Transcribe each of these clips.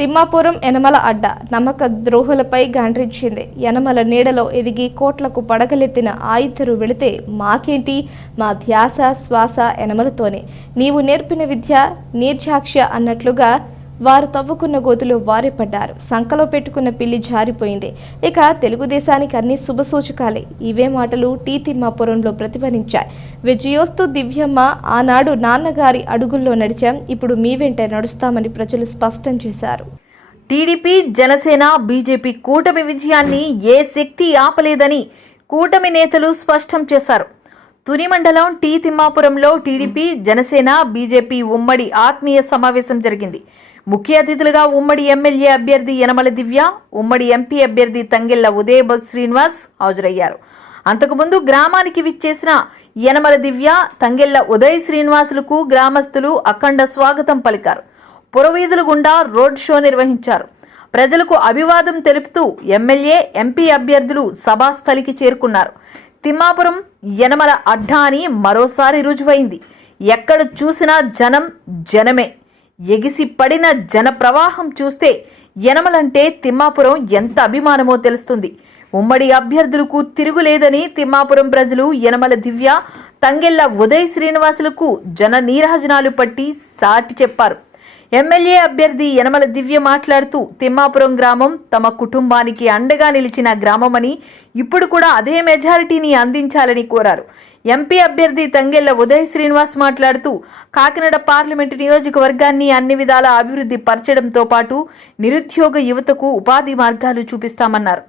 తిమ్మాపురం యనమల అడ్డ నమ్మక ద్రోహులపై గాండ్రించింది. యనమల నీడలో ఎదిగి కోట్లకు పడగలెత్తిన ఆ వెళితే మాకేంటి? మా ధ్యాస శ్వాస యనమలతోనే. నీవు నేర్పిన విద్య నీర్జాక్ష అన్నట్లుగా వారు తవ్వుకున్న గోతిలో వారే పడ్డారు. సంకలో పెట్టుకున్న పిల్లి జారిపోయింది. ఇక తెలుగుదేశానికి అన్ని శుభసూచకాలే. ఇవే మాటలు టీ తిమ్మాపురంలో ప్రతిఫలించాయి విజయోస్తు దివ్యమ్మ ఆనాడు నాన్నగారి అడుగుల్లో నడిచాం. ఇప్పుడు మీ వెంటే నడుస్తామని ప్రజలు స్పష్టం చేశారు. టీడీపీ జనసేన బీజేపీ కూటమి విజయాన్ని ఏ శక్తి ఆపలేదని కూటమి నేతలు స్పష్టం చేశారు. తుని మండలం టీ తిమ్మాపురంలో టీడీపీ జనసేన బీజేపీ ఉమ్మడి ఆత్మీయ సమావేశం జరిగింది. ముఖ్య అతిథులుగా ఉమ్మడి ఎమ్మెల్యే అభ్యర్థి యనమల దివ్య ఉమ్మడి ఎంపీ అభ్యర్థి తంగెళ్ళ ఉదయ శ్రీనివాస్ హాజరయ్యారు. అంతకుముందు గ్రామానికి విచ్చేసిన యనమల దివ్య తంగెళ్ళ ఉదయ్ శ్రీనివాసులకు గ్రామస్తులు అఖండ స్వాగతం పలికారు. పురవీధుల గుండా రోడ్ షో నిర్వహించారు. ప్రజలకు అభివాదం తెలుపుతూ ఎమ్మెల్యే ఎంపీ అభ్యర్థులు సభాస్థలికి చేరుకున్నారు. తిమ్మాపురం యనమల అడ్డా అని మరోసారి రుజువైంది. ఎక్కడ చూసినా జనం జనమే. ఎగిసి పడిన జన ప్రవాహం చూస్తే యనమలంటే తిమ్మాపురం ఎంత అభిమానమో తెలుస్తుంది. ఉమ్మడి అభ్యర్థులకు తిరుగులేదని తిమ్మాపురం ప్రజలు యనమల దివ్య తంగెళ్ళ ఉదయ్ శ్రీనివాసులకు జన నీరాజనాలు పట్టి సాటి చెప్పారు. ఎమ్మెల్యే అభ్యర్థి యనమల దివ్య మాట్లాడుతూ తిమ్మాపురం గ్రామం తమ కుటుంబానికి అండగా నిలిచిన గ్రామమని ఇప్పుడు కూడా అదే మెజారిటీని అందించాలని కోరారు. ఎంపీ అభ్యర్థి తంగెళ్ళ ఉదయ్ శ్రీనివాస్ మాట్లాడుతూ కాకినాడ పార్లమెంటు నియోజకవర్గాన్ని అన్ని విధాల అభివృద్ధి పరచడంతో పాటు నిరుద్యోగ యువతకు ఉపాధి మార్గాలు చూపిస్తామన్నారు.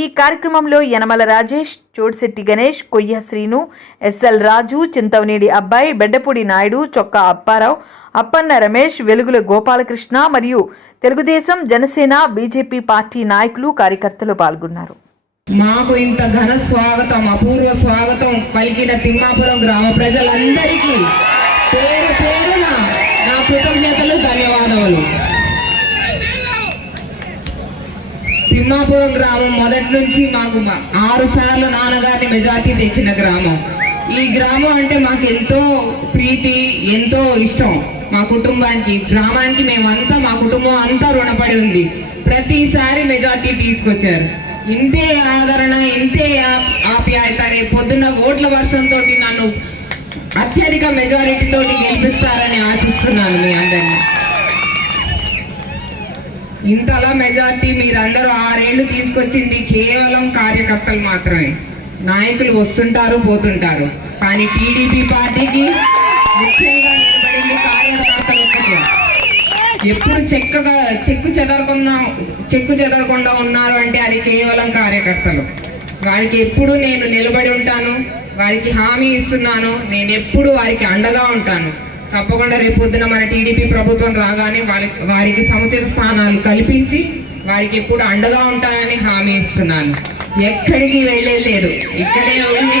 ఈ కార్యక్రమంలో యనమల రాజేష్ చోడిశెట్టి గణేష్ కొయ్య శ్రీను ఎస్ఎల్ రాజు చింతవనేడి అబ్బాయి బెడ్డపూడి నాయుడు చొక్కా అప్పారావు అప్పన్న రమేష్ వెలుగుల గోపాలకృష్ణ మరియు తెలుగుదేశం జనసేన బీజేపీ పార్టీ నాయకులు కార్యకర్తలు పాల్గొన్నారు. మాకు ఇంత ఘన స్వాగతం అపూర్వ స్వాగతం పలికిన తిమ్మాపురం గ్రామ ప్రజలందరికీ. పేరు పేరున నా కృతజ్ఞతలు ధన్యవాదాలు తిమ్మాపురం గ్రామం మొదటి నుంచి మాకు ఆరు సార్లు నాన్నగారిని మెజార్టీ తెచ్చిన గ్రామం. ఈ గ్రామం అంటే మాకు ఎంతో ప్రీతి ఎంతో ఇష్టం. మా కుటుంబానికి గ్రామానికి మేమంతా మా కుటుంబం అంతా రుణపడి ఉంది. ప్రతిసారి మెజార్టీ తీసుకొచ్చారు. ఇంతే ఆదరణ ఇంతే ఆప్యాయత రేపు పొద్దున్న ఓట్ల వర్షంతో నన్ను అత్యధిక మెజారిటీతో గెలిపిస్తారని ఆశిస్తున్నాను మీ అందరినీ. ఇంతలా మెజార్టీ మీరందరూ ఆరేళ్ళు తీసుకొచ్చింది కేవలం కార్యకర్తలు మాత్రమే. నాయకులు వస్తుంటారు పోతుంటారు. కానీ టీడీపీ పార్టీకి ముఖ్యంగా నిలబడింది కార్యకర్తలు ఒక్కటే. ఎప్పుడు చెక్కగా చెక్కు చెదరకుండా చెక్కు చెదరకుండా ఉన్నారు అంటే అది కేవలం కార్యకర్తలు. వారికి ఎప్పుడు నేను నిలబడి ఉంటాను వారికి హామీ ఇస్తున్నాను నేను ఎప్పుడు వారికి అండగా ఉంటాను. తప్పకుండా రేపు పొద్దున మన టీడీపీ ప్రభుత్వం రాగానే వాళ్ళకి వారికి సముచిత స్థానాలు కల్పించి వారికి ఎప్పుడు అండగా ఉంటాయని హామీ ఇస్తున్నాను. ఎక్కడికి వెళ్ళలేదు ఇక్కడే ఉండి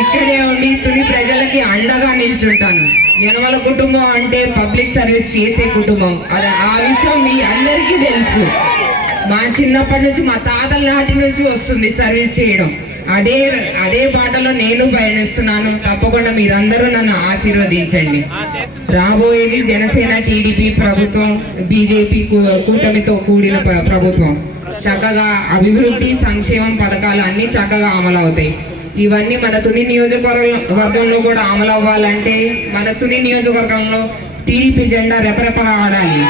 ఇక్కడే ఉండి తుని ప్రజలకి అండగా నిల్చుంటాను. యనమల కుటుంబం అంటే పబ్లిక్ సర్వీస్ చేసే కుటుంబం. అది ఆ విషయం మీ అందరికీ తెలుసు. మా చిన్నప్పటి నుంచి మా తాతల నాటి నుంచి వస్తుంది సర్వీస్ చేయడం. అదే అదే బాటలో నేను పయనిస్తున్నాను తప్పకుండా మీరందరూ నన్ను ఆశీర్వదించండి. రాబోయేది జనసేన టీడీపీ ప్రభుత్వం బీజేపీ కూటమితో కూడిన ప్రభుత్వం. చక్కగా అభివృద్ధి సంక్షేమం పథకాలు అన్ని చక్కగా అమలు అవుతాయి ఇవన్నీ మన తుని నియోజకవర్గం వర్గంలో కూడా అమలు అవ్వాలంటే మన తుని నియోజకవర్గంలో టీడీపీ జెండా రెపరెపగా ఆడాలి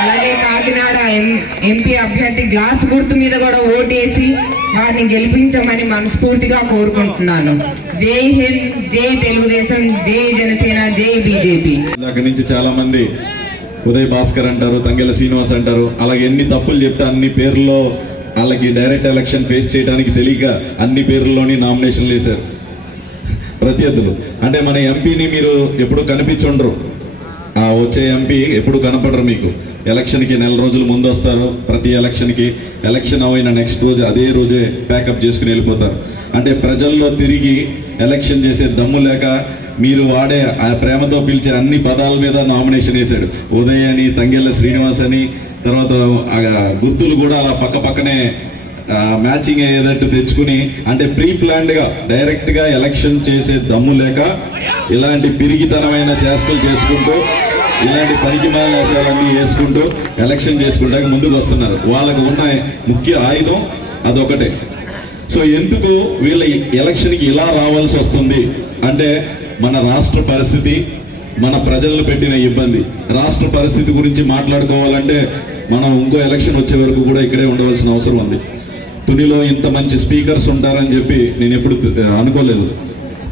అలాగే కాకినాడ ఎం- ఎంపీ అభ్యర్థి గ్లాస్ గుర్తు మీద కూడా ఓటేసి వారిని గెలిపించమని మనస్ఫూర్తిగా కోరుకుంటున్నాను. జై హింద్ జై తెలుగుదేశం జై జనసేన జై బీజేపీ. అక్కడి నుంచి చాలా మంది ఉదయ్ భాస్కర్ అంటారు తంగెల శ్రీనివాస్ అంటారు. అలాగే ఎన్ని తప్పులు చెప్తే అన్ని పేర్లలో వాళ్ళకి డైరెక్ట్ ఎలక్షన్ ఫేస్ చేయడానికి తెలియక అన్ని పేర్లలోని నామినేషన్లు వేశారు. ప్రత్యర్థులు అంటే మన ఎంపీని మీరు ఎప్పుడు కనిపించుండరు. ఆ వచ్చే ఎంపీ ఎప్పుడు కనపడరు మీకు. ఎలక్షన్కి నెల రోజులు ముందు వస్తారు. ప్రతి ఎలక్షన్కి ఎలక్షన్ అయిన నెక్స్ట్ రోజు అదే రోజే ప్యాకప్ చేసుకుని వెళ్ళిపోతారు. అంటే ప్రజల్లో తిరిగి ఎలక్షన్ చేసే దమ్ము లేక మీరు వాడే ఆ ప్రేమతో పిలిచే అన్ని పదాల మీద నామినేషన్ వేశాడు. ఉదయ్ అని తంగెళ్ళ శ్రీనివాస్ అని తర్వాత గుర్తులు కూడా అలా పక్క పక్కనే మ్యాచింగ్ అయ్యేటట్టు తెచ్చుకుని అంటే ప్రీ ప్లాన్డ్గా డైరెక్ట్గా ఎలక్షన్ చేసే దమ్ము లేక ఇలాంటి పిరిగితనమైన చేష్టలు చేసుకుంటూ ఇలాంటి పనికి వేషాలన్నీ వేసుకుంటూ ఎలక్షన్ చేసుకుంటాక ముందుకు వస్తున్నారు. వాళ్ళకు ఉన్న ముఖ్య ఆయుధం అదొకటే. సో ఎందుకు వీళ్ళ ఎలక్షన్కి ఇలా రావాల్సి వస్తుంది? అంటే మన రాష్ట్ర పరిస్థితి మన ప్రజలను పెట్టిన ఇబ్బంది. రాష్ట్ర పరిస్థితి గురించి మాట్లాడుకోవాలంటే మనం ఇంకో ఎలక్షన్ వచ్చే వరకు కూడా ఇక్కడే ఉండవలసిన అవసరం ఉంది. తునిలో ఇంత మంచి స్పీకర్స్ ఉంటారని చెప్పి నేను ఎప్పుడు అనుకోలేదు.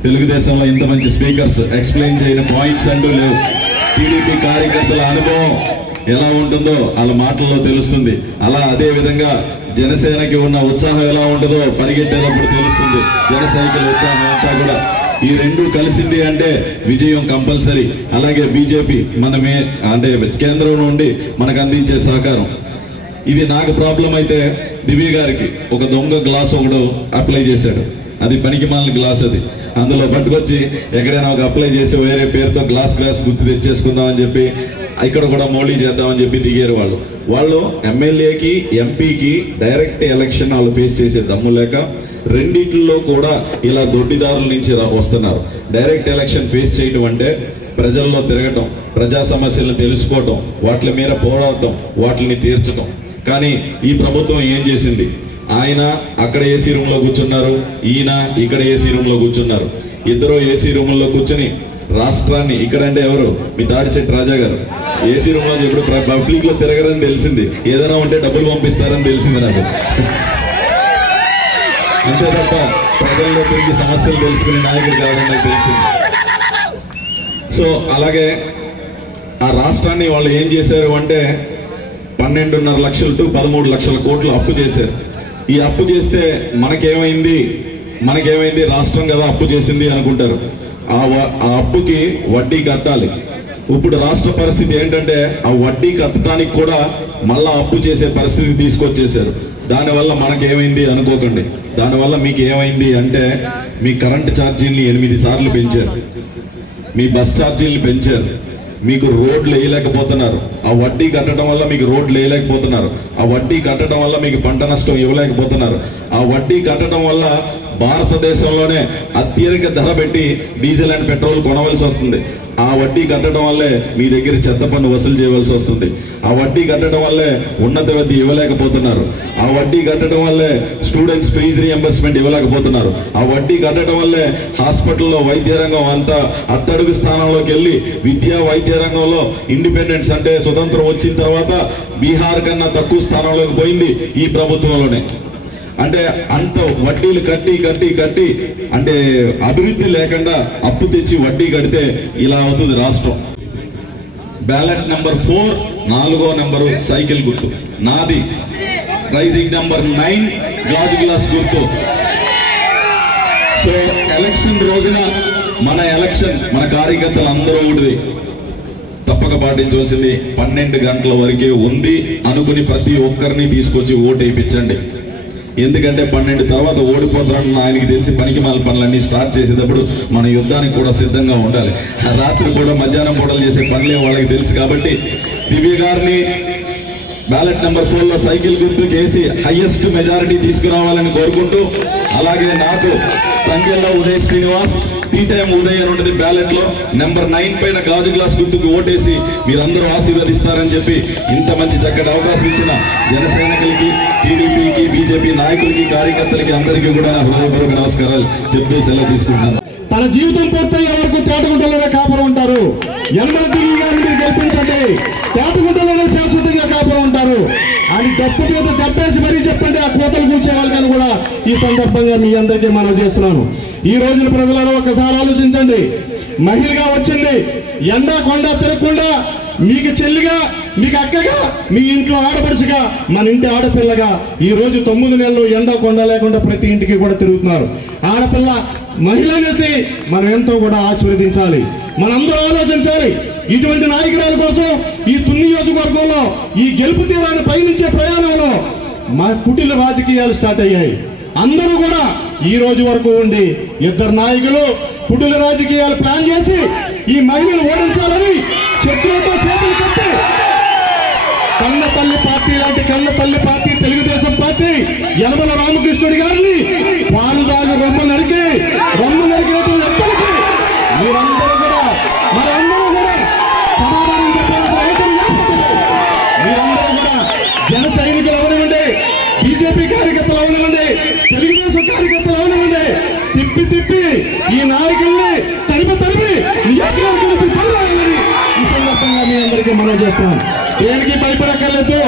తెలుగుదేశంలో ఇంత మంచి స్పీకర్స్ ఎక్స్ప్లెయిన్ చేయని పాయింట్స్ అంటూ లేవు. టీడీపీ కార్యకర్తల అనుభవం ఎలా ఉంటుందో వాళ్ళ మాటల్లో తెలుస్తుంది. అలా అదే విధంగా జనసేనకి ఉన్న ఉత్సాహం ఎలా ఉంటుందో పరిగెట్టేటప్పుడు తెలుస్తుంది. జన సైకిల్ ఉత్సాహం అంతా కూడా. ఈ రెండు కలిసింది అంటే విజయం కంపల్సరీ. అలాగే బీజేపీ మనమే అంటే కేంద్రం నుండి మనకు అందించే సహకారం. ఇది నాకు ప్రాబ్లం అయితే దివ్య గారికి ఒక దొంగ గ్లాస్ ఒకడు అప్లై చేశాడు. అది పనికి మాలిన గ్లాస్ అది. అందులో పట్టుకొచ్చి ఎక్కడైనా ఒక అప్లై చేసి వేరే పేరుతో గ్లాస్ గ్లాస్ గుర్తు తెచ్చేసుకుందాం అని చెప్పి ఇక్కడ కూడా మోడీ చేద్దామని చెప్పి దిగారు వాళ్ళు. వాళ్ళు ఎమ్మెల్యేకి ఎంపీకి డైరెక్ట్ ఎలక్షన్ వాళ్ళు ఫేస్ చేసే దమ్ము లేక రెండిట్లో కూడా ఇలా దొడ్డిదారుల నుంచి రా- వస్తున్నారు. డైరెక్ట్ ఎలక్షన్ ఫేస్ చేయడం అంటే ప్రజల్లో తిరగటం ప్రజా సమస్యలను తెలుసుకోవటం వాటి మీద పోరాడటం వాటిని తీర్చటం. కానీ ఈ ప్రభుత్వం ఏం చేసింది? ఆయన అక్కడ ఏసీ రూమ్లో కూర్చున్నారు ఈయన ఇక్కడ ఏసీ రూమ్లో కూర్చున్నారు. ఇద్దరు ఏసీ రూమ్లో కూర్చుని రాష్ట్రాన్ని ఇక్కడంటే ఎవరు? మీ దాడిశెట్టి రాజా గారు. ఏసీ రూమ్లో ఎప్పుడు పబ్లిక్లో తిరగరని తెలిసింది. ఏదైనా ఉంటే డబ్బులు పంపిస్తారని తెలిసింది నాకు. అంతే తప్ప ప్రజల్లో తిరిగి సమస్యలు తెలుసుకునే నాయకుడు కావడం నాకు తెలిసింది. సో అలాగే ఆ రాష్ట్రాన్ని వాళ్ళు ఏం చేశారు అంటే పన్నెండున్నర లక్షలు టు పదమూడు లక్షల కోట్లు అప్పు చేశారు. ఈ అప్పు చేస్తే మనకేమైంది? మనకేమైంది? రాష్ట్రం కదా అప్పు చేసింది అనుకుంటారు. ఆ వ- ఆ అప్పుకి వడ్డీ కట్టాలి. ఇప్పుడు రాష్ట్ర పరిస్థితి ఏంటంటే ఆ వడ్డీ కట్టడానికి కూడా మళ్ళా అప్పు చేసే పరిస్థితి తీసుకొచ్చేసారు దానివల్ల మనకేమైంది అనుకోకండి. దానివల్ల మీకు ఏమైంది అంటే మీ కరెంటు ఛార్జీల్ని ఎనిమిది సార్లు పెంచారు. మీ బస్ ఛార్జీలు పెంచారు. మీకు రోడ్లు వేయలేకపోతున్నారు. ఆ వడ్డీ కట్టడం వల్ల మీకు రోడ్లు వేయలేకపోతున్నారు. ఆ వడ్డీ కట్టడం వల్ల మీకు పంట నష్టం ఇవ్వలేకపోతున్నారు. ఆ వడ్డీ కట్టడం వల్ల భారతదేశంలోనే అత్యధిక ధర పెట్టి డీజిల్ అండ్ పెట్రోల్ కొనవలసి వస్తుంది. ఆ వడ్డీ కట్టడం వల్లే మీ దగ్గర చెత్త పన్ను వసూలు చేయవలసి వస్తుంది. ఆ వడ్డీ కట్టడం వల్లే ఉన్నత విద్య ఇవ్వలేకపోతున్నారు. ఆ వడ్డీ కట్టడం వల్లే స్టూడెంట్స్ ఫీజు రియంబర్స్మెంట్ ఇవ్వలేకపోతున్నారు. ఆ వడ్డీ కట్టడం వల్లే హాస్పిటల్లో వైద్య రంగం అంతా అట్టడుగు స్థానంలోకి వెళ్ళి విద్యా వైద్య రంగంలో ఇండిపెండెన్స్ అంటే స్వతంత్రం వచ్చిన తర్వాత బీహార్ కన్నా తక్కువ స్థానంలోకి పోయింది ఈ ప్రభుత్వంలోనే. అంటే అంత వడ్డీలు కట్టి కట్టి కట్టి అంటే అభివృద్ధి లేకుండా అప్పు తెచ్చి వడ్డీ కడితే ఇలా అవుతుంది రాష్ట్రం. బ్యాలెట్ నెంబర్ ఫోర్ నాలుగో నెంబరు సైకిల్ గుర్తు. నాది. రైజింగ్ నెంబర్ నైన్ గాజు గ్లాస్ గుర్తు. సో ఎలక్షన్ రోజున మన ఎలక్షన్ మన కార్యకర్తలు అందరూ ఉంటుంది తప్పక పాటించవలసింది పన్నెండు గంటల వరకే ఉంది అనుకుని ప్రతి ఒక్కరిని తీసుకొచ్చి ఓటు వేయించండి ఎందుకంటే పన్నెండు తర్వాత ఓడిపోతారని ఆయనకి తెలిసి పనికి మాల పనులన్నీ స్టార్ట్ చేసేటప్పుడు మన యుద్ధానికి కూడా సిద్ధంగా ఉండాలి. ఆ రాత్రి కూడా మధ్యాహ్నం పూటలు చేసే పనులే వాళ్ళకి తెలుసు కాబట్టి దివ్య గారిని బ్యాలెట్ నెంబర్ ఫోర్లో సైకిల్ గుర్తుకేసి హయ్యెస్ట్ హైయెస్ట్ మెజారిటీ తీసుకురావాలని కోరుకుంటూ అలాగే నాకు తంగెళ్ళ ఉదయ్ శ్రీనివాస్ టీ టైం ఉదయం ఉంటుంది బ్యాలెట్లో నెంబర్ నైన్ పైన గాజు గ్లాస్ గుర్తుకు ఓటేసి మీరందరూ ఆశీర్వదిస్తారని చెప్పి ఇంత మంచి చక్కటి అవకాశం ఇచ్చిన జనసైనికులకి టీడీపీకి బీజేపీ నాయకులకి కార్యకర్తలకి అందరికీ కూడా నా హృదయపూర్వక నమస్కారాలు చెప్తూ సెలవు తీసుకుంటున్నాను. తన జీవితం పూర్తయ్యే వరకు తేటగుంటలోనే కాపురం ఉంటారు. యనమల దిగి గారిని గెలిపించండి. తేటగుంటలోనే శాశ్వతంగా కాపురం ఉంటారు. అని డప్పు మీద దెబ్బేసి మరీ చెప్పండి ఆ కోతలు కూర్చే వాళ్ళకని కూడా ఈ సందర్భంగా మీ అందరికీ మనం చేస్తున్నాను. ఈ రోజున ప్రజలను ఒకసారి ఆలోచించండి. మహిళగా వచ్చింది ఎండా కొండ తిరగకుండా మీకు చెల్లిగా మీకు అక్కగా మీ ఇంట్లో ఆడపడుచుగా మన ఇంటి ఆడపిల్లగా ఈ రోజు తొమ్మిది నెలలు ఎండ కొండ లేకుండా ప్రతి ఇంటికి కూడా తిరుగుతున్నారు. ఆడపిల్ల మహిళ అనేసి మనం ఎంతో కూడా ఆశీర్వదించాలి. మనందరూ ఆలోచించాలి. ఇటువంటి నాయకురాల కోసం ఈ తుని నియోజకవర్గంలో ఈ గెలుపు తీరాన్ని పయనించే ప్రయాణంలో మా కుటిల రాజకీయాలు స్టార్ట్ అయ్యాయి. అందరూ కూడా ఈ రోజు వరకు ఉండి ఇద్దరు నాయకులు కుటిల రాజకీయాలు ప్లాన్ చేసి ఈ మహిళను ఓడించాలని చెట్లతో చేతులు కట్టి కన్న తల్లి పార్టీ లాంటి కన్న తల్లి పార్టీ తెలుగుదేశం పార్టీ యనమల రామకృష్ణుడి గారిని పాలు దాగి రొమ్మ నరికి రొమ్మ నాయకుల్ని తరిమి తరిమి నియోజకవర్గం నుంచి ఈ సందర్భంగా మీ అందరికీ మనం చేస్తున్నాం. దేనికి భయపడక్కర్లేదు?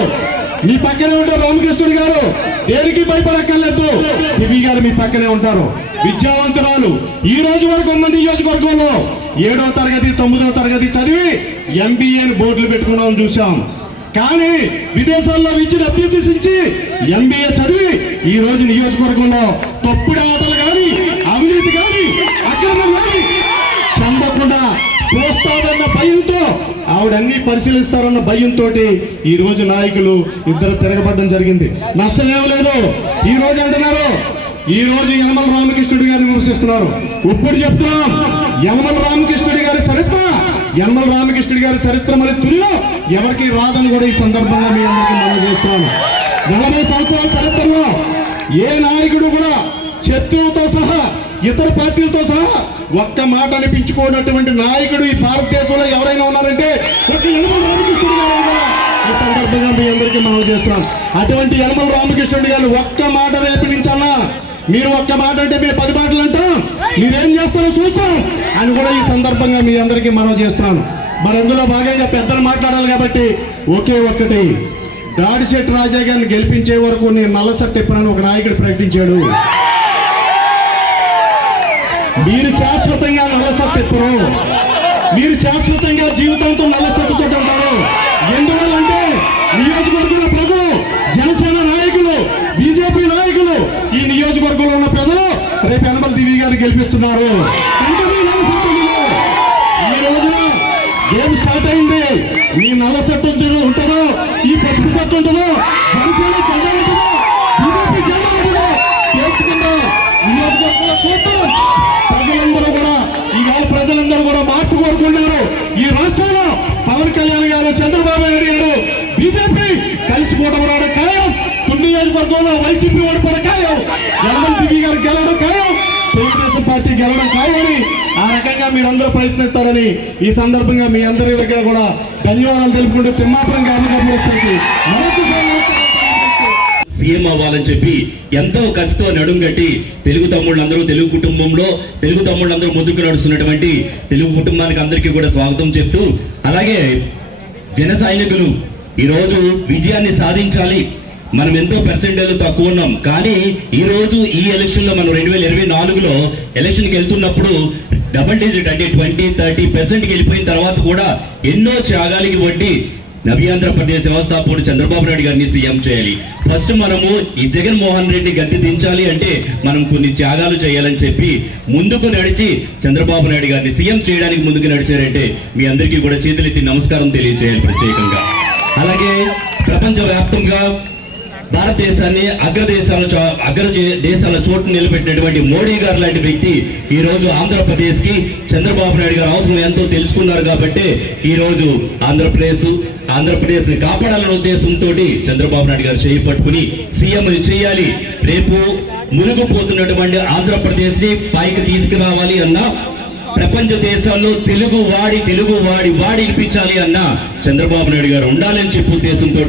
మీ పక్కనే ఉంటారు రామకృష్ణుడు గారు దేనికి భయపడక్కర్లేదు? దివి గారు మీ పక్కనే ఉంటారు. విద్యావంతురాలు ఈ రోజు వరకు ఉన్న నియోజకవర్గంలో ఏడో తరగతి తొమ్మిదో తరగతి చదివి ఎంబీఏని బోర్డులు పెట్టుకున్నాం చూసాం కానీ విదేశాల్లో విద్యను అభ్యర్థించి ఎంబీఏ చదివి ఈ రోజు నియోజకవర్గంలో తప్పుడు చూస్తాదన్న భయంతో ఆవిడన్నీ పరిశీలిస్తారన్న భయంతో ఈ రోజు నాయకులు ఇద్దరు తిరగబడడం జరిగింది. నష్టమేం లేదు. ఈ రోజు అంటున్నారు ఈ రోజు యనమల రామకృష్ణుడి గారిని విమర్శిస్తున్నారు. ఇప్పుడు చెప్తున్నాం యనమల రామకృష్ణుడి గారి చరిత్ర యనమల రామకృష్ణుడి గారి చరిత్ర మరి తుల్లో ఎవరికి రాదని కూడా ఈ సందర్భంగా మీ అందరికీ మనం చేస్తున్నాను నలభై సంవత్సరాల చరిత్రలో ఏ నాయకుడు కూడా శత్రువుతో సహా ఇతర పార్టీలతో సహా ఒక్క మాట అనిపించుకోనటువంటి నాయకుడు ఈ భారతదేశంలో ఎవరైనా ఉన్నారంటే ఒక యనమల రామకృష్ణుడు గారు ఈ సందర్భంగా మీ అందరికీ మనం చేస్తున్నాం అటువంటి యనమల రామకృష్ణుడు గారు ఒక్క మాట రేపించాలా మీరు ఒక్క మాట అంటే మేము పది మాటలు అంటాం. మీరేం చేస్తారో చూస్తాం అని కూడా ఈ సందర్భంగా మీ అందరికీ మనం చేస్తున్నాను. మరి అందులో భాగంగా పెద్దలు మాట్లాడాలి కాబట్టి ఒకే ఒక్కటి. దాడిశెట్టి రాజా గారిని గెలిపించే వరకు నేను నల్ల సట్టెప్పనని ఒక నాయకుడు ప్రకటించాడు. మీరు శాశ్వతంగా నల్లసట్టు మీరు శాశ్వతంగా జీవితంతో నల్లసట్టుతో ఉంటారు ఎందువల్లంటే నియోజకవర్గంలో ప్రజలు జనసేన నాయకులు బీజేపీ నాయకులు ఈ నియోజకవర్గంలో ఉన్న ప్రజలు రేపు యనమల దివి గారు గెలిపిస్తున్నారు. కనుక ఈ రోజున గేమ్ స్టార్ట్ అయింది. మీ నల్ల సెట్ ఉంటుందో ఈ పసుపు సెట్ ఉంటుందో జనసేన జెండా ఉంటుందో బీజేపీ జెండా ఉంటుందో నియోజకవర్గంలో చూద్దాం ప్రజలందరూ కూడా ఈవేళ ప్రజలందరూ కూడా మార్పు కోరుకున్నారు ఈ రాష్ట్రంలో పవన్ కళ్యాణ్ గారు చంద్రబాబు నాయుడు గారు బీజేపీ కలిసి కూటమి ఖాయం. తుని నియోజకవర్గంలో వైసీపీ ఓడిపోవడం ఖాయం. యనమల గారు గెలవడం ఖాయం. తెలుగుదేశం పార్టీ గెలవడం ఖాయమని ఆ రకంగా మీరందరూ ప్రయత్నిస్తారని ఈ సందర్భంగా మీ అందరి దగ్గర కూడా ధన్యవాదాలు తెలుపుకుంటూ తిమ్మాపురం గ్రామీణాభివృద్ధికి సీఎం అవ్వాలని చెప్పి ఎంతో కసితో నడుంగట్టి తెలుగు తమ్ముళ్ళందరూ తెలుగు కుటుంబంలో తెలుగు తమ్ముళ్ళందరూ ముందుకు నడుస్తున్నటువంటి తెలుగు కుటుంబానికి అందరికీ కూడా స్వాగతం చెప్తూ అలాగే జన సైనికులు ఈరోజు విజయాన్ని సాధించాలి. మనం ఎంతో పర్సెంటేజ్ తక్కువ ఉన్నాం. కానీ ఈ రోజు ఈ ఎలక్షన్లో మనం రెండు వేల ఇరవై నాలుగులో ఎలక్షన్కి వెళ్తున్నప్పుడు డబల్ డిజిట్ అంటే ట్వంటీ థర్టీ పర్సెంట్కి వెళ్ళిపోయిన తర్వాత కూడా ఎన్నో త్యాగాలకి వడ్డీ. నవ్యాంధ్రప్రదేశ్ వ్యవస్థాపకుడు చంద్రబాబు నాయుడు గారిని సీఎం చేయాలి. ఫస్ట్ మనము ఈ జగన్మోహన్ రెడ్డి గద్దె దించాలి అంటే మనం కొన్ని త్యాగాలు చేయాలని చెప్పి ముందుకు నడిచి చంద్రబాబు నాయుడు గారిని సీఎం చేయడానికి ముందుకు నడిచారంటే మీ అందరికీ కూడా చేతులెత్తి నమస్కారం తెలియజేయాలి ప్రత్యేకంగా. అలాగే ప్రపంచ వ్యాప్తంగా భారతదేశాన్ని అగ్రదేశాల చో- అగ్ర దేశాల చోటు నిలబెట్టినటువంటి మోడీ గారు లాంటి వ్యక్తి ఈ రోజు ఆంధ్రప్రదేశ్కి చంద్రబాబు నాయుడు గారు అవసరం ఎంతో తెలుసుకున్నారు కాబట్టి ఈ రోజు ఆంధ్రప్రదేశ్ ఆంధ్రప్రదేశ్ని కాపాడాలనే ఉద్దేశంతో చంద్రబాబు నాయుడు గారు చేయి పట్టుకుని సీఎం చేయాలి. రేపు మునిగిపోతున్నటువంటి ఆంధ్రప్రదేశ్ని పైకి తీసుకురావాలి అన్న ప్రపంచ దేశాల్లో తెలుగు వాడి తెలుగు వాడి వాడి ఇప్పించాలి అన్న చంద్రబాబు నాయుడు గారు ఉండాలని చెప్పే ఉద్దేశంతో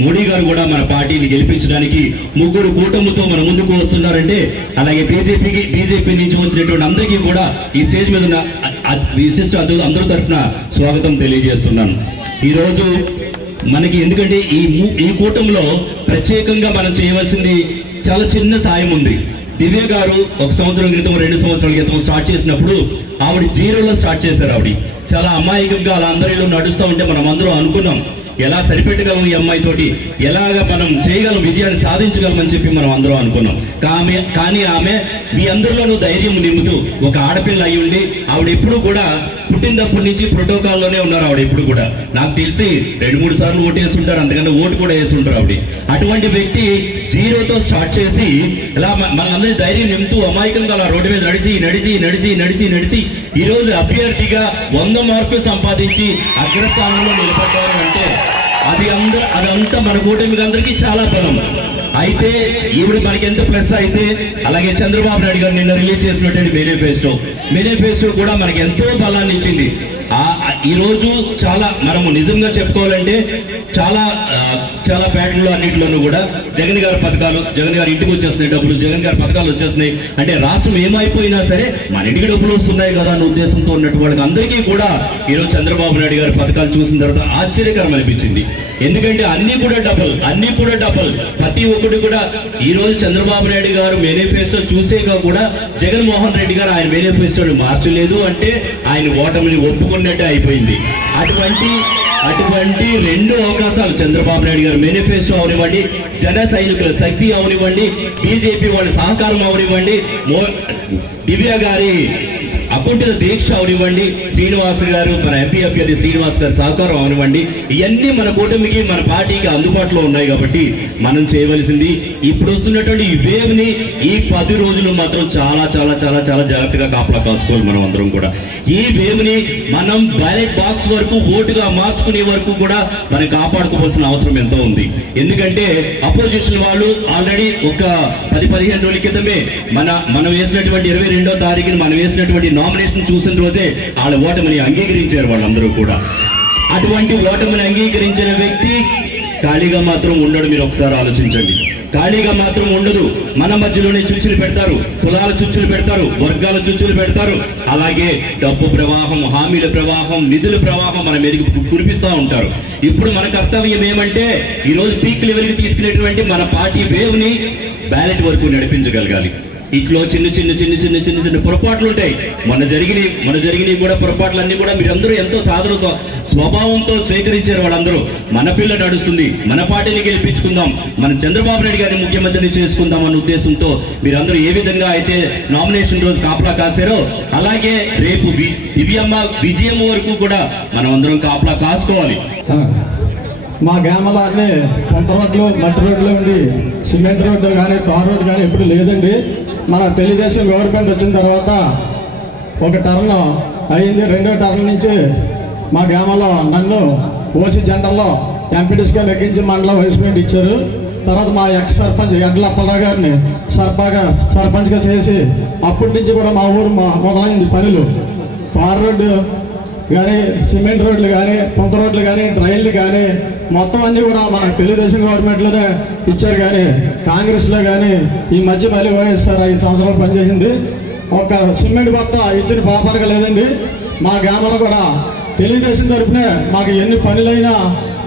మోడీ గారు కూడా మన పార్టీని గెలిపించడానికి ముగ్గురు కూటమితో మన ముందుకు వస్తున్నారంటే అలాగే బీజేపీకి బీజేపీ నుంచి వచ్చినటువంటి అందరికీ కూడా ఈ స్టేజ్ మీద ఉన్న విశిష్ట అందరూ తరఫున స్వాగతం తెలియజేస్తున్నాను. ఈరోజు మనకి ఎందుకంటే ఈ ఈ కూటంలో ప్రత్యేకంగా మనం చేయవలసింది చాలా చిన్న సాయం ఉంది. దివ్య గారు ఒక సంవత్సరం క్రితం రెండు సంవత్సరాల క్రితం స్టార్ట్ చేసినప్పుడు ఆవిడ జీరోలో స్టార్ట్ చేశారు ఆవిడ. చాలా అమాయకంగా అలా అందరిలో నడుస్తూ ఉంటే మనం అందరం అనుకున్నాం. ఎలా సరిపెట్టగలం ఈ అమ్మాయి తోటి? ఎలాగ మనం చేయగలం విజయాన్ని సాధించగలమని చెప్పి మనం అందరం అనుకున్నాం. కామె కానీ ఆమె మీ అందరిలోనూ ధైర్యం నింపుతూ ఒక ఆడపిల్ల అయి ఉండి ఆవిడ ఎప్పుడూ కూడా పుట్టినప్పటి నుంచి ప్రోటోకాల్లోనే ఉన్నారు ఆవిడ ఇప్పుడు కూడా. నాకు తెలిసి రెండు మూడు సార్లు ఓటు వేస్తుంటారు అంతకన్నా ఓటు కూడా వేస్తుంటారు ఆవిడ. అటువంటి వ్యక్తి జీరోతో స్టార్ట్ చేసి ఇలా మనందరి ధైర్యం నింపుతూ అమాయకంగా అలా రోడ్డు మీద నడిచి నడిచి నడిచి నడిచి నడిచి ఈ రోజు అభ్యర్థిగా వంద మార్కులు సంపాదించి అగ్రస్థానంలో నిలబడ్డారు అంటే అది అందరూ అదంతా మన కూటమికి అందరికీ చాలా బలం. అయితే ఈవిడ మనకి ఎంత ప్లస్ అయితే అలాగే చంద్రబాబు నాయుడు గారు నిన్న రిలీజ్ చేసినటువంటి మేనిఫెస్టో. మేనిఫెస్టో కూడా మనకి ఎంతో బలాన్ని ఇచ్చింది. ఈరోజు చాలా మనము నిజంగా చెప్పుకోవాలంటే చాలా చాలా పేటల్లో అన్నింటిలోనూ కూడా జగన్ గారి పథకాలు జగన్ గారి ఇంటికి వచ్చేస్తున్నాయి డబ్బులు జగన్ గారి పథకాలు వచ్చేస్తున్నాయి. అంటే రాష్ట్రం ఏమైపోయినా సరే మన ఇంటికి డబ్బులు వస్తున్నాయి కదా అన్న ఉద్దేశంతో ఉన్నట్టు వాళ్ళకి అందరికీ కూడా ఈరోజు చంద్రబాబు నాయుడు గారి పథకాలు చూసిన తర్వాత ఆశ్చర్యకరం అనిపించింది. ఎందుకంటే అన్ని కూడా డబుల్ అన్ని కూడా డబుల్. ప్రతి ఒక్కటి కూడా ఈరోజు చంద్రబాబు నాయుడు గారు మేనిఫెస్టో చూసేగా కూడా జగన్మోహన్ రెడ్డి గారు ఆయన మేనిఫెస్టోని మార్చలేదు అంటే ఆయన ఓటమిని ఒప్పుకున్నట్టే అయిపోయింది. అటువంటి అటువంటి రెండు అవకాశాలు చంద్రబాబు నాయుడు గారు మేనిఫెస్టో అవనివ్వండి జన సైనికుల శక్తి అవనివ్వండి బీజేపీ వాళ్ళ సహకారం అవనివ్వండి. దివ్య గారి పుట్టిన దీక్ష అవనివ్వండి. శ్రీనివాస్ గారు మన ఎంపీ అభ్యర్థి శ్రీనివాస్ గారి సహకారం అవనివ్వండి. ఇవన్నీ మన కూటమికి మన పార్టీకి అందుబాటులో ఉన్నాయి కాబట్టి మనం చేయవలసింది ఇప్పుడు వస్తున్నటువంటి ఈ వేవ్ని ఈ పది రోజులు మాత్రం చాలా చాలా చాలా చాలా జాగ్రత్తగా కాపలా కాసుకోవాలి మనం అందరం కూడా. ఈ వేవ్ని మనం బ్యాలెట్ బాక్స్ వరకు ఓటుగా మార్చుకునే వరకు కూడా మనం కాపాడుకోవాల్సిన అవసరం ఎంతో ఉంది. ఎందుకంటే అపోజిషన్ వాళ్ళు ఆల్రెడీ ఒక పది పదిహేను రోజుల క్రితమే మన మనం వేసినటువంటి ఇరవై రెండో తారీఖున మనం వేసినటువంటి నామినేషన్ చూసిన రోజే వాళ్ళ ఓటమిని అంగీకరించారు వాళ్ళందరూ కూడా. అటువంటి ఓటమిని అంగీకరించిన వ్యక్తి ఖాళీగా మాత్రం ఉండడు మీరు ఒకసారి ఆలోచించండి. ఖాళీగా మాత్రం ఉండదు. మన మధ్యలోనే చుచ్చులు పెడతారు కులాల చుచ్చులు పెడతారు వర్గాల చుచ్చులు పెడతారు. అలాగే డబ్బు ప్రవాహం హామీల ప్రవాహం నిధుల ప్రవాహం మన మీదకి కురిపిస్తూ ఉంటారు. ఇప్పుడు మన కర్తవ్యం ఏమంటే ఈ రోజు పీక్ లెవెల్కి తీసుకునేటువంటి మన పార్టీ వేవ్ని బ్యాలెట్ వరకు నడిపించగలగాలి. ఇట్లో చిన్న చిన్న చిన్న చిన్న చిన్న చిన్న పొరపాట్లు ఉంటాయి. మొన్న జరిగిన మొన్న జరిగినవి కూడా పొరపాట్లు అన్ని కూడా మీరందరూ ఎంతో సాధన స్వభావంతో స్వీకరించారు వాళ్ళందరూ. మన పిల్ల నడుస్తుంది మన పార్టీని గెలిపించుకుందాం మన చంద్రబాబు నాయుడు గారిని ముఖ్యమంత్రిని చేసుకుందాం అన్న ఉద్దేశంతో మీరందరూ ఏ విధంగా అయితే నామినేషన్ రోజు కాపలా కాసారో అలాగే రేపు దివ్యమ్మ విజయం వరకు కూడా మనం అందరం కాపలా కాసుకోవాలి. మా గ్రామంలో అన్ని కొంత రోడ్లు మట్టి రోడ్లు ఉండి సిమెంట్ రోడ్డు కానీ తార్ రోడ్డు కానీ ఎప్పుడు లేదండి. మన తెలుగుదేశం గవర్నమెంట్ వచ్చిన తర్వాత ఒక టర్న్ అయింది. రెండో టర్న్ నుంచి మా గ్రామంలో నన్ను ఓసి జెండర్లో ఎంపీటీస్గా లెక్కించి మండలం వైస్మెంట్ ఇచ్చారు. తర్వాత మా ఎక్స్ సర్పంచ్ ఎడ్ల అప్పలరావు గారిని సర్పగా సర్పంచ్గా చేసి అప్పటి నుంచి కూడా మా ఊరు మొదలైంది పనులు. తార్ రోడ్డు కానీ సిమెంట్ రోడ్లు కానీ పొంత రోడ్లు కానీ డ్రైన్లు కానీ మొత్తం అన్నీ కూడా మన తెలుగుదేశం గవర్నమెంట్లోనే ఇచ్చారు కానీ కాంగ్రెస్లో కానీ ఈ మధ్య మళ్ళీ వైఎస్ఆర్ ఐదు సంవత్సరాలు పనిచేసింది. ఒక సిమెంట్ భర్త ఇచ్చిన పాపనగా లేదండి మా గ్రామంలో కూడా తెలుగుదేశం తరఫునే మాకు ఎన్ని పనులైనా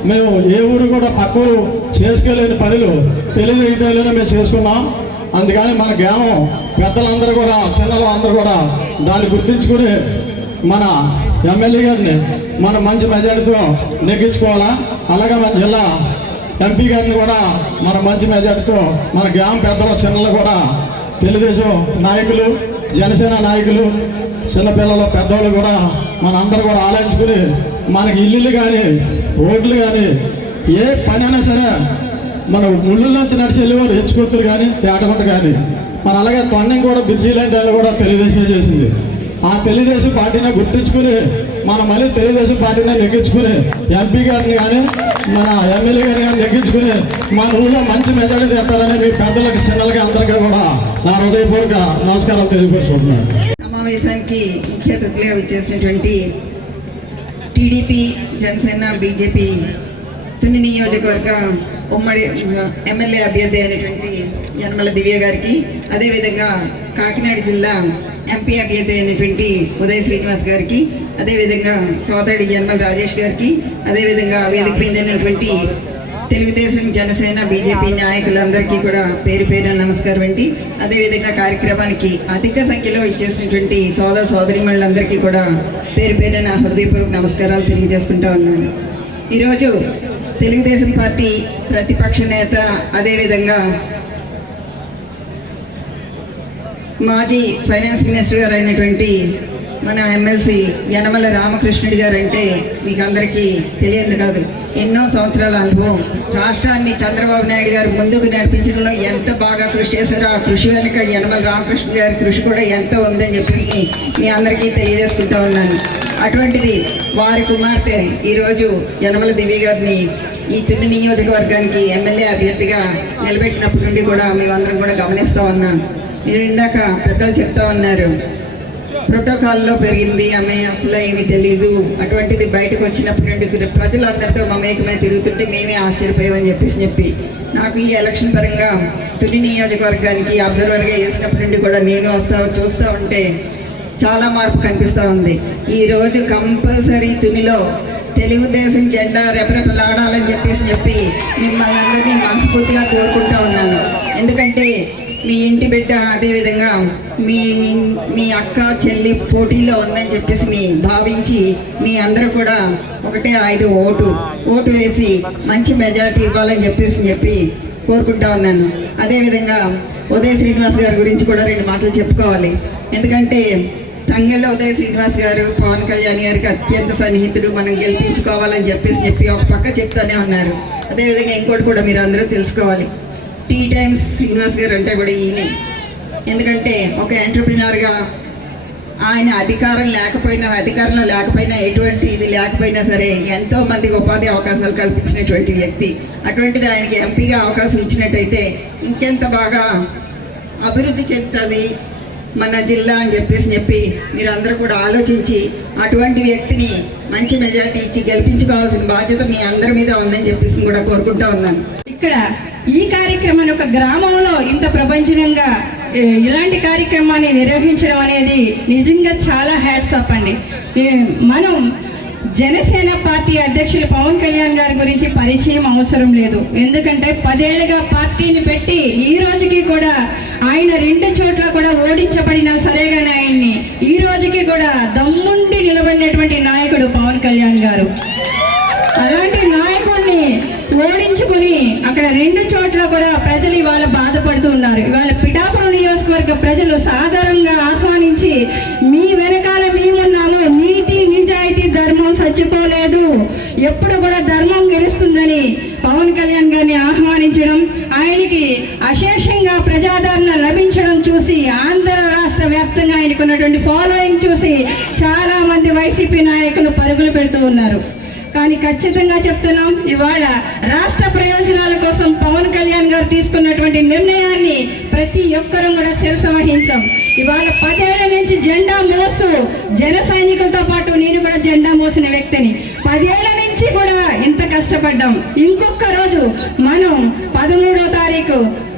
మేము ఏ ఊరు కూడా పక్క ఊరు చేసుకోలేని పనులు తెలుగుదేశంలోనే మేము చేసుకున్నాం. అందుకని మన గ్రామం పెద్దలందరూ కూడా చిన్నలు అందరూ కూడా దాన్ని గుర్తించుకుని మన ఎమ్మెల్యే గారిని మనం మంచి మెజార్టీతో నెగ్గించుకోవాలా? అలాగే మన జిల్లా ఎంపీ గారిని కూడా మన మంచి మెజార్టీతో మన గ్రామ పెద్దలు చిన్నలు కూడా తెలుగుదేశం నాయకులు జనసేన నాయకులు చిన్నపిల్లలు పెద్దవాళ్ళు కూడా మనందరూ కూడా ఆలోచించుకుని మనకి ఇల్లులు కానీ రోడ్లు కానీ ఏ పని అయినా సరే మన ముళ్ళు నుంచి నడిచి వెళ్ళేవారు హెచ్చుకొత్తులు కానీ తేటగుంట కానీ. మరి అలాగే తొండం కూడా బిర్జీ లాంటి వాళ్ళు కూడా తెలుగుదేశం చేసింది. ఆ తెలుగుదేశం పార్టీని గుర్తించుకుని మనం మళ్ళీ తెలుగుదేశం పార్టీని నెగ్గించుకుని ఎంపీ గారిని కానీ మన ఎమ్మెల్యే గారిని కానీ నెగ్గించుకుని మన ఊళ్ళో మంచి మెజారిటీ తెస్తారని మీ పెద్దలకి చిన్నలకి అందరికీ కూడా నా హృదయపూర్వక నమస్కారాలు తెలియపరుచుకుంటున్నాను. సమావేశానికి ముఖ్య అతిథిగా విచ్చేసినటువంటి టీడీపీ జనసేన బీజేపీ తుని నియోజకవర్గ ఉమ్మడి ఎమ్మెల్యే అభ్యర్థి అయినటువంటి యనమల దివ్య గారికి అదేవిధంగా కాకినాడ జిల్లా ఎంపీ అభ్యర్థి అయినటువంటి ఉదయ శ్రీనివాస్ గారికి అదేవిధంగా సోదరుడు యనమల రాజేష్ గారికి అదేవిధంగా వేదిక మీద తెలుగుదేశం జనసేన బీజేపీ నాయకులందరికీ కూడా పేరు పేరు నమస్కారం అండి. అదేవిధంగా కార్యక్రమానికి అధిక సంఖ్యలో ఇచ్చేసినటువంటి సోదర సోదరిమణులందరికీ కూడా పేరు పేరు నా హృదయపూర్వక నమస్కారాలు తెలియజేసుకుంటా ఉన్నాను. ఈరోజు తెలుగుదేశం పార్టీ ప్రతిపక్ష నేత అదేవిధంగా మాజీ ఫైనాన్స్ మినిస్టర్ గారు అయినటువంటి మన ఎమ్మెల్సీ యనమల రామకృష్ణుడి గారు అంటే మీకు అందరికీ తెలియదు కాదు. ఎన్నో సంవత్సరాల అనుభవం. రాష్ట్రాన్ని చంద్రబాబు నాయుడు గారు ముందుకు నడిపించడంలో ఎంత బాగా కృషి చేశారో ఆ కృషి వెనుక యనమల రామకృష్ణ గారి కృషి కూడా ఎంతో ఉందని చెప్పేసి మీ అందరికీ తెలియజేసుకుంటా ఉన్నాను. అటువంటిది వారి కుమార్తె ఈరోజు యనమల దివి గారిని ఈ తుని నియోజకవర్గానికి ఎమ్మెల్యే అభ్యర్థిగా నిలబెట్టినప్పటి నుండి కూడా మేమందరం కూడా గమనిస్తూ ఉన్నాం. ఇది ఇందాక పెద్దలు చెప్తా ఉన్నారు. ప్రోటోకాల్లో పెరిగింది ఆమె అసలు ఏమీ తెలియదు అటువంటిది బయటకు వచ్చినప్పుడు ప్రజలందరితో మమేకమే తిరుగుతుంటే మేమే ఆశ్చర్యపోయామని చెప్పేసి చెప్పి నాకు ఈ ఎలక్షన్ పరంగా తుని నియోజకవర్గానికి అబ్జర్వర్గా వేసినప్పటి నుండి కూడా నేను వస్తా చూస్తూ ఉంటే చాలా మార్పు కనిపిస్తూ ఉంది. ఈరోజు కంపల్సరీ తునిలో తెలుగుదేశం జెండా రెపరెపలాడాలని చెప్పేసి చెప్పి మిమ్మల్ని అందరినీ మనస్ఫూర్తిగా కోరుకుంటా ఉన్నాను. ఎందుకంటే మీ ఇంటి బిడ్డ అదేవిధంగా మీ మీ అక్క చెల్లి పోటీలో ఉందని చెప్పేసి మీ భావించి మీ అందరూ కూడా ఒకటే ఐదు ఓటు ఓటు వేసి మంచి మెజారిటీ ఇవ్వాలని చెప్పేసి చెప్పి కోరుకుంటా ఉన్నాను. అదేవిధంగా ఉదయ శ్రీనివాస్ గారి గురించి కూడా రెండు మాటలు చెప్పుకోవాలి. ఎందుకంటే తంగెళ్ళ ఉదయ శ్రీనివాస్ గారు పవన్ కళ్యాణ్ గారికి అత్యంత సన్నిహితుడు మనం గెలిపించుకోవాలని చెప్పేసి చెప్పి ఒక పక్క చెప్తానే ఉన్నారు. అదేవిధంగా ఇంకోటి కూడా మీరు అందరూ తెలుసుకోవాలి. టీ టైమ్స్ శ్రీనివాస్ గారు అంటే కూడా ఈయనే. ఎందుకంటే ఒక ఎంటర్ప్రినర్గా ఆయన అధికారం లేకపోయినా అధికారంలో లేకపోయినా ఎటువంటి ఇది లేకపోయినా సరే ఎంతో మందికి ఉపాధి అవకాశాలు కల్పించినటువంటి వ్యక్తి. అటువంటిది ఆయనకి ఎంపీగా అవకాశం ఇచ్చినట్టయితే ఇంకెంత బాగా అభివృద్ధి చెందుతుంది మన జిల్లా అని చెప్పేసి చెప్పి మీరందరూ కూడా ఆలోచించి అటువంటి వ్యక్తిని మంచి మెజార్టీ ఇచ్చి గెలిపించుకోవాల్సిన బాధ్యత మీ అందరి మీద ఉందని చెప్పేసి కూడా కోరుకుంటా ఉన్నాను. ఇక్కడ ఈ కార్యక్రమాన్ని ఒక గ్రామంలో ఇంత ప్రపంచంగా ఇలాంటి కార్యక్రమాన్ని నిర్వహించడం అనేది నిజంగా చాలా హ్యాట్స్ అప్ అండి. మనం జనసేన పార్టీ అధ్యక్షులు పవన్ కళ్యాణ్ గారి గురించి పరిచయం అవసరం లేదు. ఎందుకంటే పదేళ్ళుగా పార్టీని పెట్టి ఈ రోజుకి కూడా ఆయన రెండు చోట్ల కూడా ఓడించబడినా సరే ఆయన్ని ఈ రోజుకి కూడా దమ్ముండి నిలబడినటువంటి నాయకుడు పవన్ కళ్యాణ్ గారు. అలాంటి ఓడించుకుని అక్కడ రెండు చోట్ల కూడా ప్రజలు ఇవాళ బాధపడుతూ ఉన్నారు. ఇవాళ పిఠాపురం నియోజకవర్గ ప్రజలు సాధారణంగా ఆహ్వానించి మీ వెనకాల మేమున్నాము. నీతి నిజాయితీ ధర్మం చచ్చిపోలేదు. ఎప్పుడు కూడా ధర్మం గెలుస్తుందని పవన్ కళ్యాణ్ గారిని ఆహ్వానించడం ఆయనకి అశేషంగా ప్రజాదరణ లభించడం చూసి ఆంధ్ర రాష్ట్ర వ్యాప్తంగా ఆయనకున్నటువంటి ఫాలోయింగ్ చూసి చాలా మంది వైసీపీ నాయకులు పరుగులు పెడుతూ ఉన్నారు. కానీ ఖచ్చితంగా చెప్తున్నాం ఇవాళ రాష్ట్ర ప్రయోజనాల కోసం పవన్ కళ్యాణ్ గారు తీసుకున్నటువంటి నిర్ణయాన్ని ప్రతి ఒక్కరూ కూడా శిరస వహించాం ఇవాళ పదేళ్ళ నుంచి జెండా మోస్తూ జన సైనికులతో పాటు నేను కూడా జెండా మోసిన వ్యక్తిని. పదేళ్ళ నుంచి కూడా ఇంత కష్టపడ్డాం. ఇంకొక రోజు మనం పదమూడో తారీఖు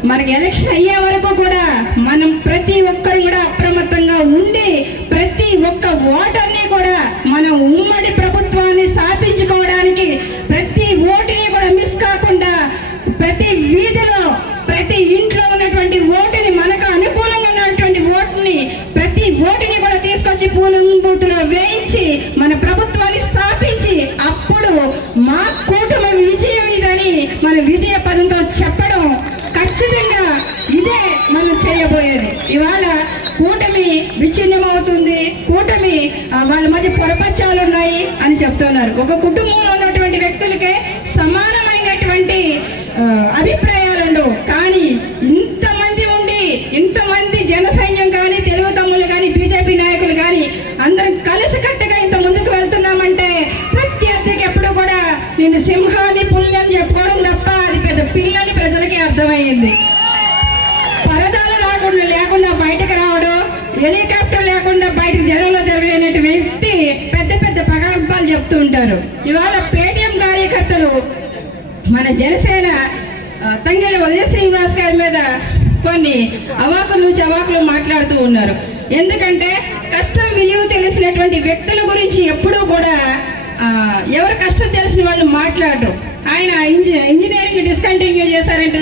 మనకి ఎలక్షన్ అయ్యే వరకు కూడా మనం ప్రతి ఒక్కరు కూడా అప్రమత్తంగా ఉండి ప్రతి ఒక్క ఓటర్ని కూడా మనం ఉమ్మడి ప్రభుత్వాన్ని స్థాపించుకోవడానికి ప్రతి ఓటుని కూడా మిస్ కాకుండా ప్రతి వీధిలో ప్రతి ఇంట్లో ఉన్నటువంటి ఓటుని మనకు అనుకూలంగా ఉన్నటువంటి ఓటుని ప్రతి ఓటుని కూడా తీసుకొచ్చి పూలింగ్ బూత్ వేయి వేయించి మన ప్రభుత్వాన్ని స్థాపించి అప్పుడు మా కూటమి విజయం ఇదని మన విజయ పదంతో చెప్పడం ఖచ్చితంగా ఇదే మనం చేయబోయేది ఇవాళ కూటమి విచ్ఛిన్నమవుతుంది కూటమి ఆ, వాళ్ళ మధ్య పొరపచ్చాలు ఉన్నాయి అని చెప్తున్నారు ఒక కుటుంబంలో మన జనసేన ఆ, ఉదయ శ్రీనివాస్ గారి మీద కొన్ని అవాకులు చవాకులు మాట్లాడుతూ ఉన్నారు. ఎందుకంటే కష్టం విలువ తెలిసినటువంటి వ్యక్తుల గురించి ఎప్పుడూ కూడా ఎవరు కష్టం తెలిసిన వాళ్ళు మాట్లాడరు. ఆయన ఇంజ ఇంజనీరింగ్ డిస్కంటిన్యూ చేశారంటూ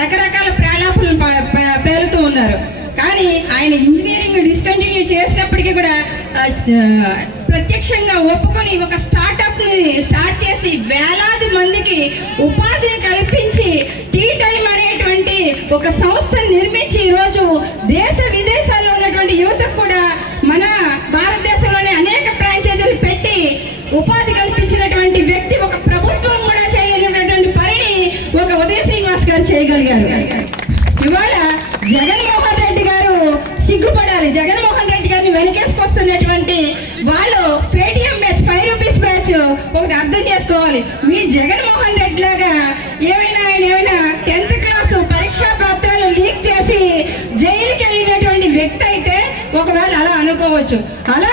రకరకాల ప్రాణాపులు ప- పేరుతూ ఉన్నారు. కానీ ఆయన ఇంజనీరింగ్ డిస్కంటిన్యూ చేసినప్పటికీ కూడా ప్రత్యక్షంగా ఒప్పుకొని ఒక స్టార్ట్ ని స్టార్ట్ చేసి వేలాది మందికి ఉపాధిని కల్పించి టీ టైం అనేటువంటి ఒక సంస్థను నిర్మించి ఈరోజు దేశ విదేశాల్లో ఉన్నటువంటి యువతకు కూడా మన భారతదేశంలోనే అనేక ఫ్రాంచైజీలు పెట్టి ఉపాధి కల్పించినటువంటి వ్యక్తి ఒక ప్రభుత్వం కూడా చేయనటువంటి పనిని ఒక ఉదయ శ్రీనివాస్ గారు చేయగలిగారు. ఇవాళ జగన్మోహన్ రెడ్డి గారు సిగ్గుపడాలి. జగన్మోహన్ చేసుకోవాలి మీ జగన్మోహన్ రెడ్డి లాగా ఏమైనా ఆయన ఏమైనా టెన్త్ క్లాస్ పరీక్షా పత్రాలు లీక్ చేసి జైలుకి వెళ్ళినటువంటి వ్యక్తి అయితే ఒకవేళ అలా అనుకోవచ్చు. అలా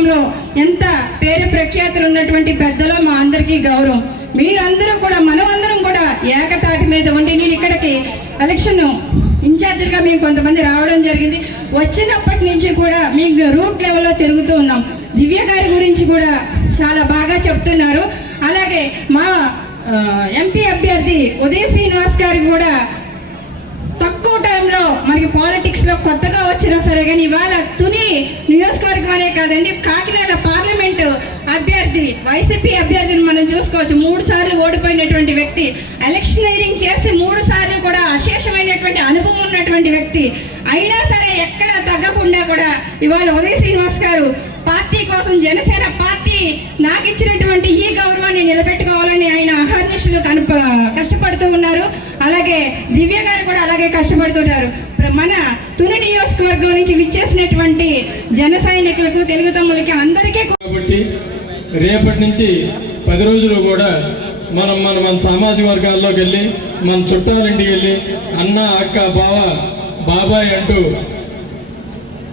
నియోజకవర్గంలో ఎంత పేరు ప్రఖ్యాతులు ఉన్నటువంటి పెద్దలో మా అందరికీ గౌరవం. మీరందరూ కూడా మనమందరం కూడా ఏకతాటి మీద ఉండి నేను ఇక్కడికి ఎలక్షన్ ఇన్ఛార్జిగా మేము కొంతమంది రావడం జరిగింది. వచ్చినప్పటి నుంచి కూడా మీకు రూట్ లెవెల్లో తిరుగుతూ ఉన్నాం. దివ్య గారి గురించి కూడా చాలా బాగా చెప్తున్నారు. అలాగే మా ఎంపీ అభ్యర్థి ఉదయ్ శ్రీనివాస్ గారికి కూడా మనకి పాలిటిక్స్లో కొత్తగా వచ్చినా సరే కానీ ఇవాళ తుని నియోజకవర్గం అనే కాదండి కాకినాడ పార్లమెంటు అభ్యర్థి వైసీపీ అభ్యర్థిని మనం చూసుకోవచ్చు. మూడు సార్లు ఓడిపోయినటువంటి వ్యక్తి ఎలక్షనీరింగ్ చేసి మూడు సార్లు కూడా అశేషమైనటువంటి అనుభవం ఉన్నటువంటి వ్యక్తి. అయినా సరే ఎక్కడ తగ్గకుండా కూడా ఇవాళ ఉదయ శ్రీనివాస్ గారు పార్టీ కోసం జనసేన పార్టీ నాకు ఇచ్చినటువంటి ఈ గౌరవాన్ని నిలబెట్టుకోవాలని ఆయన అహర్నిశలు కనుప కష్టపడుతూ ఉన్నారు. అలాగే దివ్య గారు కూడా అలాగే కష్టపడుతుంటారు. మన తుని నియోజకవర్గం నుంచి విచ్చేసినటువంటి జన సైనికులకు తెలుగు తమ్ములకి అందరికీ కాబట్టి రేపటి నుంచి పది రోజులు కూడా మనం మన మన సామాజిక వర్గాల్లోకి వెళ్ళి మన చుట్టాలింటికి వెళ్ళి అన్న అక్క బావ బాబాయ్ అంటూ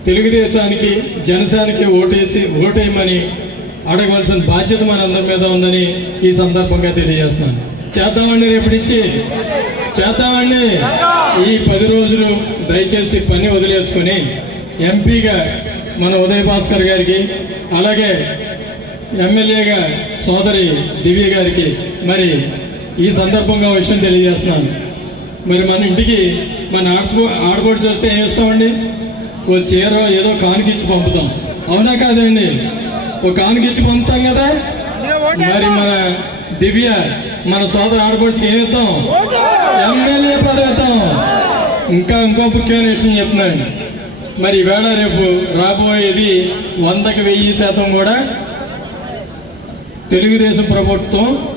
తెలుగుదేశానికి జనసేనకి ఓటేసి ఓటేయమని అడగవలసిన బాధ్యత మన అందరి మీద ఉందని ఈ సందర్భంగా తెలియజేస్తున్నాను. చేద్దామండి రేపటి నుంచి. చేద్దామండి. ఈ పది రోజులు దయచేసి పని వదిలేసుకొని ఎంపీగా మన ఉదయ్ భాస్కర్ గారికి అలాగే ఎమ్మెల్యేగా సోదరి దివ్య గారికి మరి ఈ సందర్భంగా విషయం తెలియజేస్తున్నాను. మరి మన ఇంటికి మన ఆడబో ఆడబోటు చూస్తే ఏం ఇస్తామండి ఓ చీర ఏదో కానుకిచ్చి పంపుతాం. అవునా కాదండి? ఓ కానుకిచ్చి పంపుతాం కదా? మరి మన దివ్య మన సోదరు ఆడపడుచు ఏమి ఎమ్మెల్యే పదవి ఇంకా ఇంకో ముఖ్యమైన విషయం చెప్తున్నాను. మరి ఈవేళ రేపు రాబోయేది వందకి వెయ్యి శాతం కూడా తెలుగుదేశం ప్రభుత్వం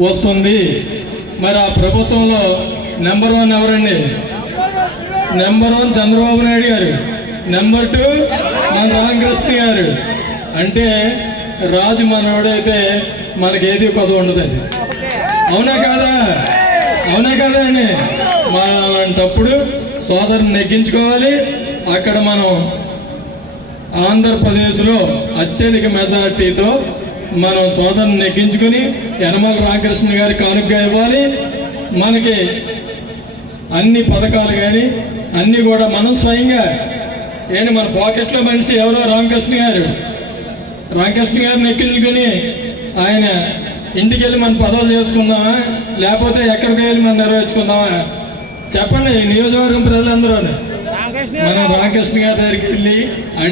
వస్తుంది. మరి ఆ ప్రభుత్వంలో నెంబర్ వన్ ఎవరండి? నెంబర్ వన్ చంద్రబాబు నాయుడు గారు. నెంబర్ టూ మన రామకృష్ణ గారు. అంటే రాజు మనోడైతే మనకి ఏది ఉండదండి. అవునా కాదా? అవునా కాదా అండి? మన అలాంటప్పుడు సోదరుని నెగ్గించుకోవాలి. అక్కడ మనం ఆంధ్రప్రదేశ్లో అత్యధిక మెజార్టీతో మనం సోదరుని నెగ్గించుకుని యనమల రామకృష్ణ గారి కానుకగా ఇవ్వాలి. మనకి అన్ని పథకాలు కానీ అన్నీ కూడా మనం స్వయంగా. ఏంటి మన పాకెట్లో మనిషి ఎవరో రామకృష్ణ గారు? రామకృష్ణ గారిని ఎక్కించుకుని ఆయన ఇంటికి వెళ్ళి మన పదవులు చేసుకుందామా? లేకపోతే ఎక్కడికి వెళ్ళి మనం నెరవేర్చుకుందామా? చెప్పండి నియోజకవర్గం ప్రజలందరూ మనం రామకృష్ణ గారి దగ్గరికి వెళ్ళి